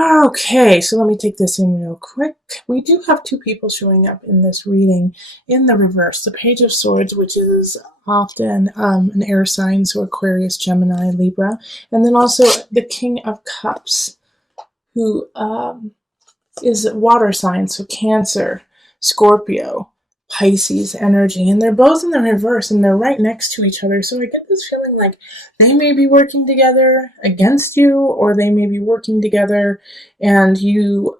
Okay, so let me take this in real quick. We do have two people showing up in this reading in the reverse. The Page of Swords, which is often an air sign, so Aquarius, Gemini, Libra, and then also the King of Cups, who is water sign, so Cancer, Scorpio, Pisces energy, and they're both in the reverse and they're right next to each other. So I get this feeling like they may be working together against you, or they may be working together and you're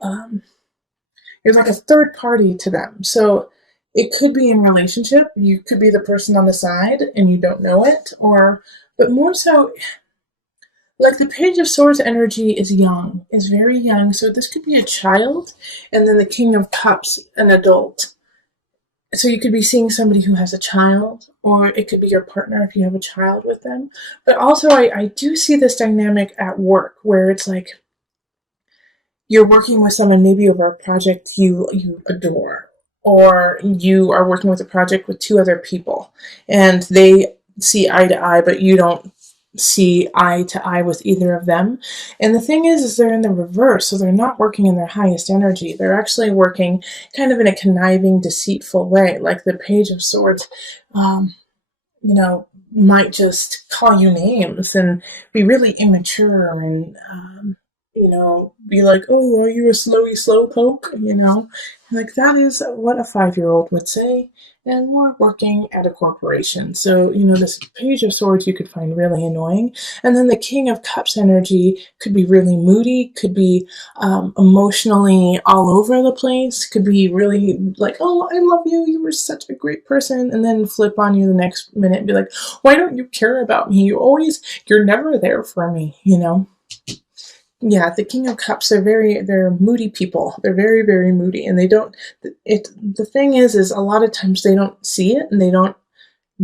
like a third party to them. So it could be in relationship. You could be the person on the side and you don't know it, or but more so like the Page of Swords energy is young, is very young. So this could be a child, and then the King of Cups, an adult. So you could be seeing somebody who has a child, or it could be your partner if you have a child with them. But also, I do see this dynamic at work where it's like you're working with someone maybe over a project you adore, or you are working with a project with two other people, and they see eye to eye, but you don't see eye to eye with either of them. And the thing is they're in the reverse, so they're not working in their highest energy. They're actually working kind of in a conniving, deceitful way. Like the Page of Swords, might just call you names and be really immature and be like, oh, are you a slowy slowpoke? Like that is what a 5-year-old would say. And we're working at a corporation. So, this Page of Swords you could find really annoying. And then the King of Cups energy could be really moody, could be emotionally all over the place, could be really like, oh, I love you, you were such a great person, and then flip on you the next minute and be like, why don't you care about me? You're never there for me. Yeah, the King of Cups, they're moody people. They're very, very moody, and they don't, the thing is a lot of times they don't see it and they don't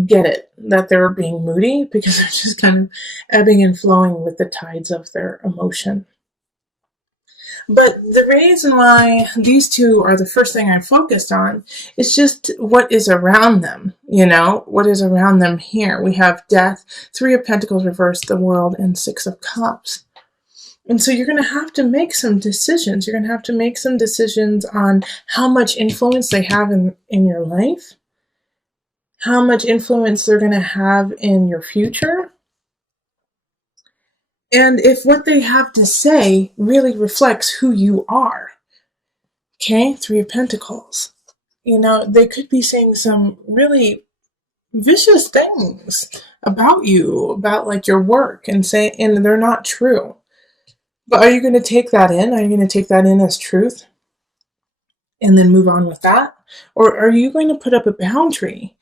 get it that they're being moody because they're just kind of ebbing and flowing with the tides of their emotion. But the reason why these two are the first thing I focused on is just what is around them, what is around them here. We have Death, Three of Pentacles reversed, the World, and Six of Cups. And so you're going to have to make some decisions. You're going to have to make some decisions on how much influence they have in your life, how much influence they're going to have in your future, and if what they have to say really reflects who you are. Okay, Three of Pentacles. They could be saying some really vicious things about you, about like your work, and they're not true. But are you going to take that in? Are you going to take that in as truth and then move on with that? Or are you going to put up a boundary,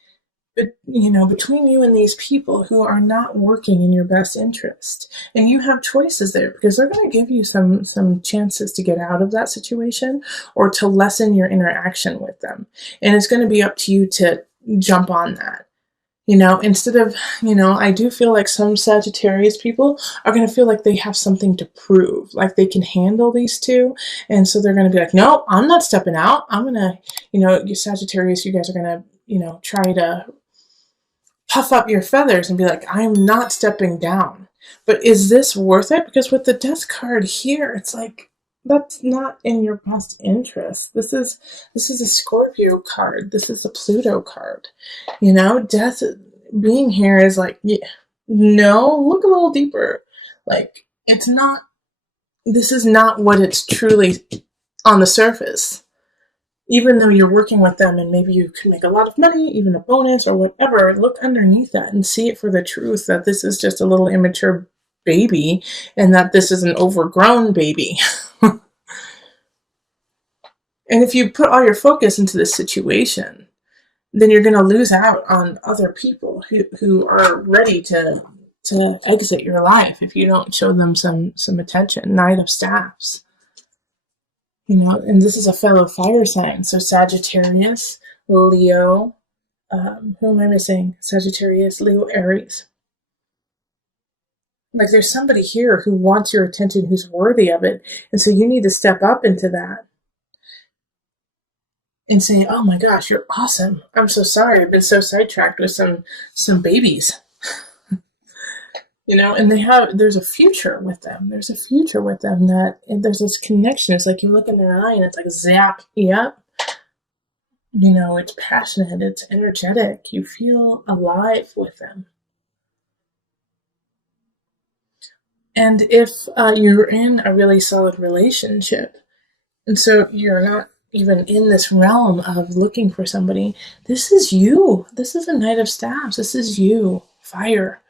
between you and these people who are not working in your best interest? And you have choices there because they're going to give you some chances to get out of that situation or to lessen your interaction with them. And it's going to be up to you to jump on that. Instead of, I do feel like some Sagittarius people are going to feel like they have something to prove, like they can handle these two. And so they're going to be like, no, I'm not stepping out. I'm going to, you Sagittarius, you guys are going to, try to puff up your feathers and be like, I'm not stepping down. But is this worth it? Because with the Death card here, it's like, that's not in your best interest. This is a Scorpio card. This is a Pluto card. Death being here is like, yeah, no, look a little deeper. Like, this is not what it's truly on the surface. Even though you're working with them and maybe you can make a lot of money, even a bonus or whatever, look underneath that and see it for the truth that this is just a little immature baby and that this is an overgrown baby. And if you put all your focus into this situation, then you're going to lose out on other people who are ready to exit your life if you don't show them some attention. Knight of Staffs. And this is a fellow fire sign. So Sagittarius, Leo, who am I missing? Sagittarius, Leo, Aries. Like there's somebody here who wants your attention, who's worthy of it. And so you need to step up into that and say, oh my gosh, you're awesome. I'm so sorry. I've been so sidetracked with some babies. And there's a future with them. There's a future with them that, and there's this connection. It's like you look in their eye and it's like zap, yep. It's passionate, it's energetic. You feel alive with them. And if you're in a really solid relationship, and so you're not even in this realm of looking for somebody, this is you. This is a Knight of Staves. This is you. Fire.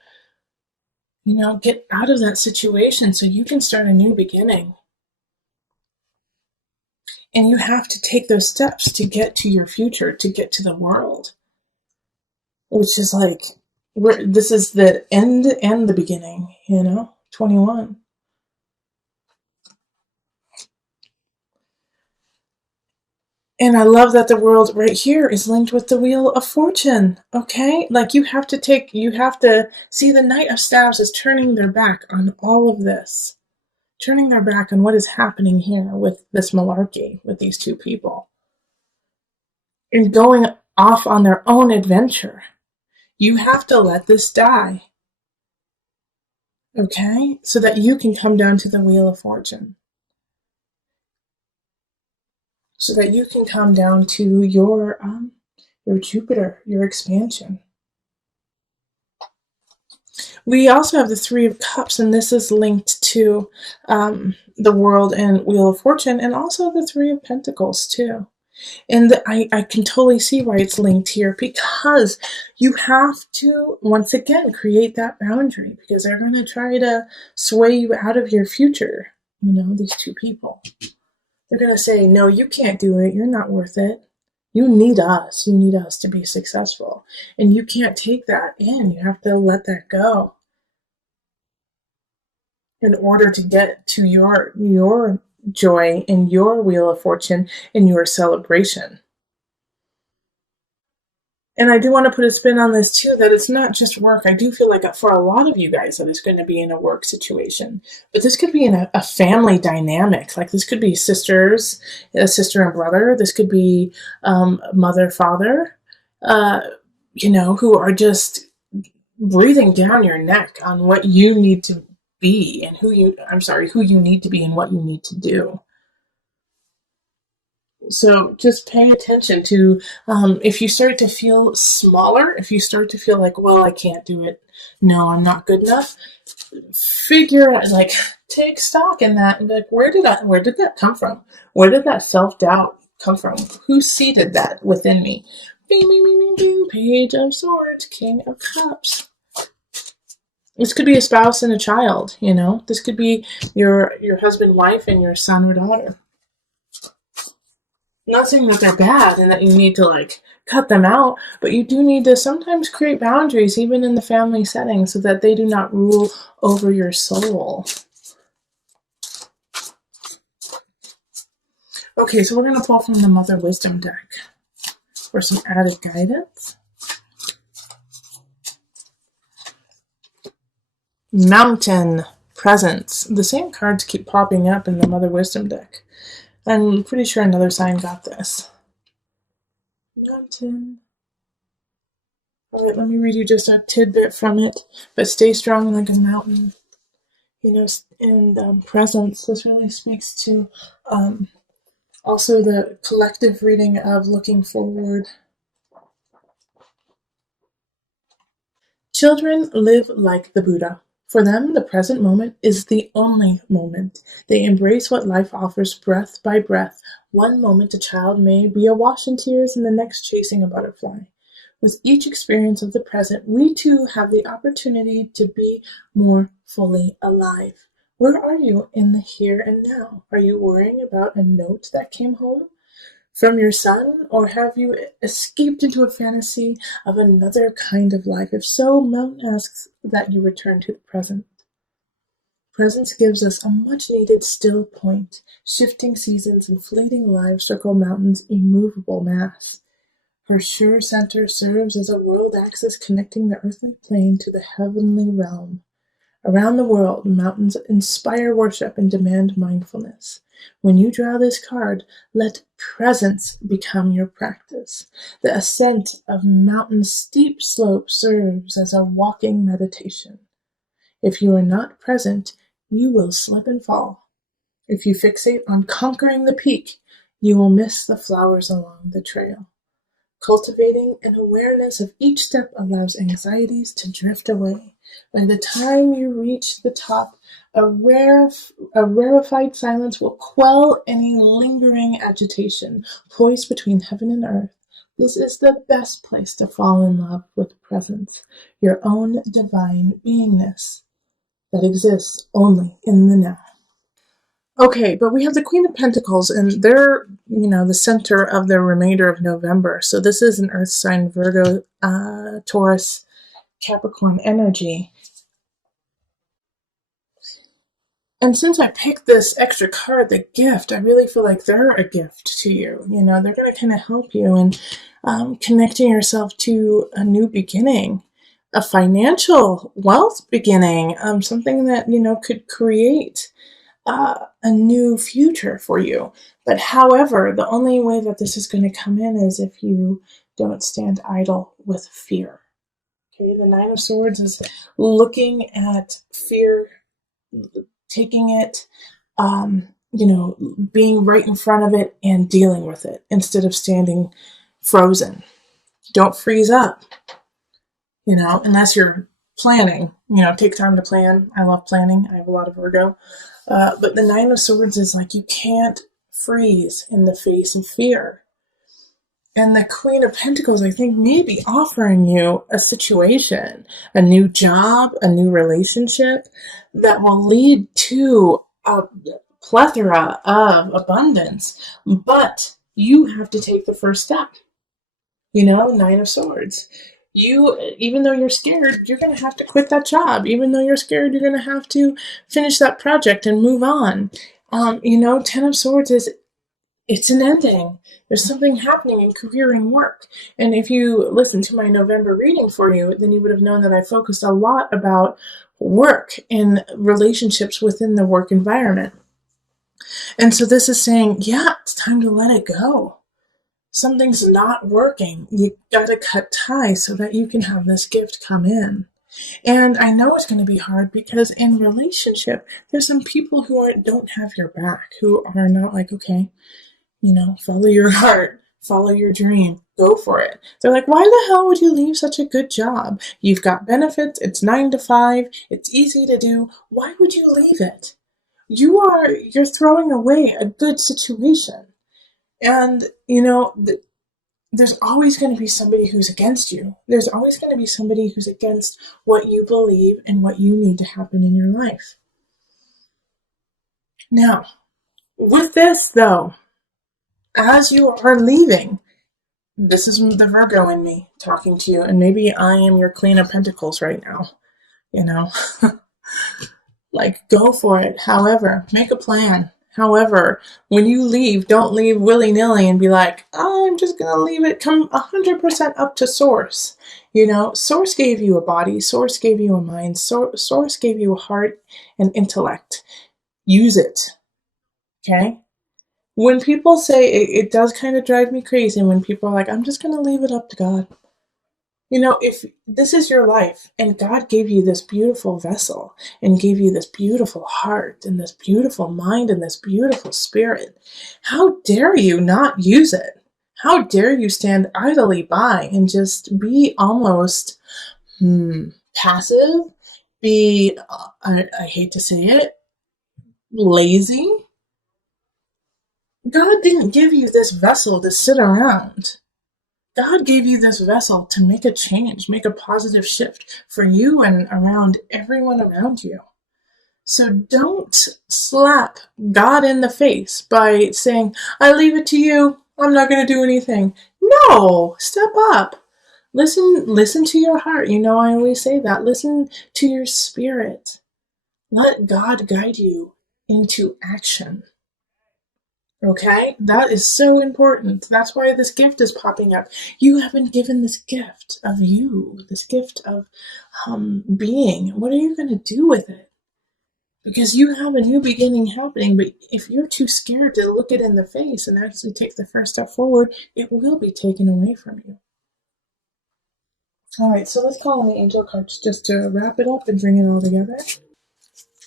Get out of that situation so you can start a new beginning. And you have to take those steps to get to your future, to get to the world. Which is like, this is the end and the beginning, 21. And I love that the world right here is linked with the Wheel of Fortune. Okay? Like you have to see the Knight of Staves is turning their back on all of this. Turning their back on what is happening here with this malarkey, with these two people. And going off on their own adventure. You have to let this die. Okay? So that you can come down to the Wheel of Fortune. So that you can come down to your Jupiter, your expansion. We also have the Three of Cups, and this is linked to the World and Wheel of Fortune, and also the Three of Pentacles too. And I can totally see why it's linked here, because you have to, once again, create that boundary, because they're going to try to sway you out of your future. These two people. They're going to say, no, you can't do it. You're not worth it. You need us. You need us to be successful. And you can't take that in. You have to let that go in order to get to your joy and your Wheel of Fortune and your celebration. And I do want to put a spin on this too, that it's not just work. I do feel like for a lot of you guys that it's going to be in a work situation, but this could be in a family dynamic. Like this could be sisters, a sister and brother. This could be mother, father, who are just breathing down your neck on what you need to be and who you need to be and what you need to do. So just pay attention to if you start to feel smaller, if you start to feel like, well, I can't do it. No, I'm not good enough. Take stock in that and be like, where did that come from? Where did that self-doubt come from? Who seeded that within me? Bing, bing, bing, bing, bing. Page of Swords, King of Cups. This could be a spouse and a child, This could be your husband, wife, and your son or daughter. Not saying that they're bad and that you need to cut them out, but you do need to sometimes create boundaries even in the family setting so that they do not rule over your soul. Okay, so we're going to pull from the Mother Wisdom deck for some added guidance. Mountain Presence. The same cards keep popping up in the Mother Wisdom deck. I'm pretty sure another sign got this. Mountain. All right, let me read you just a tidbit from it. But stay strong like a mountain. And presence. This really speaks to also the collective reading of looking forward. Children live like the Buddha. For them, the present moment is the only moment. They embrace what life offers breath by breath. One moment a child may be awash in tears and the next chasing a butterfly. With each experience of the present, we too have the opportunity to be more fully alive. Where are you in the here and now? Are you worrying about a note that came home from your son, or have you escaped into a fantasy of another kind of life? If so, Mountain asks that you return to the present. Presence gives us a much-needed still point. Shifting seasons and fleeting lives circle Mountain's immovable mass. Her sure center serves as a world axis connecting the earthly plane to the heavenly realm. Around the world, mountains inspire worship and demand mindfulness. When you draw this card, let presence become your practice. The ascent of mountain's steep slope serves as a walking meditation. If you are not present, you will slip and fall. If you fixate on conquering the peak, you will miss the flowers along the trail. Cultivating an awareness of each step allows anxieties to drift away. By the time you reach the top, a rarefied silence will quell any lingering agitation. Poised between heaven and earth, this is the best place to fall in love with presence, your own divine beingness that exists only in the now. Okay, but we have the Queen of Pentacles, and they're, the center of the remainder of November. So this is an Earth sign, Virgo, Taurus, Capricorn energy. And since I picked this extra card, the gift, I really feel like they're a gift to you. They're going to kind of help you in connecting yourself to a new beginning, a financial wealth beginning, something that, could create a new future for you. But however, the only way that this is going to come in is if you don't stand idle with fear. Okay, the Nine of Swords is looking at fear, taking it, being right in front of it and dealing with it instead of standing frozen. Don't freeze up, unless you're planning. Take time to plan. I love planning. I have a lot of Virgo. But the Nine of Swords is like you can't freeze in the face of fear. And the Queen of Pentacles, I think, may be offering you a situation, a new job, a new relationship that will lead to a plethora of abundance. But you have to take the first step. Nine of Swords. Even though you're scared, you're going to have to quit that job. Even though you're scared, you're going to have to finish that project and move on. Ten of Swords it's an ending. There's something happening in career and work. And if you listen to my November reading for you, then you would have known that I focused a lot about work and relationships within the work environment. And so this is saying, yeah, it's time to let it go. Something's not working. You gotta cut ties so that you can have this gift come in. And I know it's going to be hard because in relationship, there's some people who don't have your back, who are not like, okay, follow your heart, follow your dream, go for it. They're like, why the hell would you leave such a good job? You've got benefits. It's 9 to 5. It's easy to do. Why would you leave it? You're throwing away a good situation. And, there's always going to be somebody who's against you. There's always going to be somebody who's against what you believe and what you need to happen in your life. Now, with this, though, as you are leaving, this is the Virgo in me talking to you, and maybe I am your Queen of Pentacles right now, like, go for it. However, make a plan. However, when you leave, don't leave willy-nilly and be like, oh, I'm just going to leave it. Come 100% up to Source. Source gave you a body. Source gave you a mind. Source gave you a heart and intellect. Use it. Okay? When people say, it does kind of drive me crazy when people are like, I'm just going to leave it up to God. If this is your life and God gave you this beautiful vessel and gave you this beautiful heart and this beautiful mind and this beautiful spirit, how dare you not use it? How dare you stand idly by and just be almost passive, be, I hate to say it, lazy? God didn't give you this vessel to sit around. God gave you this vessel to make a change, make a positive shift for you and around everyone around you. So don't slap God in the face by saying, I leave it to you. I'm not going to do anything. No, step up. Listen to your heart. I always say that. Listen to your spirit. Let God guide you into action. Okay, that is so important. That's why this gift is popping up. You have been given this gift of you, this gift of being. What are you going to do with it? Because you have a new beginning happening, but if you're too scared to look it in the face and actually take the first step forward, it will be taken away from you. All right, so let's call on the angel cards just to wrap it up and bring it all together.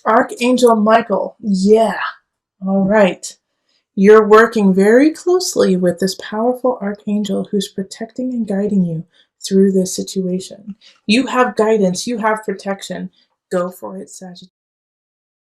Archangel Michael. Yeah. All right. You're working very closely with this powerful archangel who's protecting and guiding you through this situation. You have guidance, you have protection. Go for it, Sagittarius.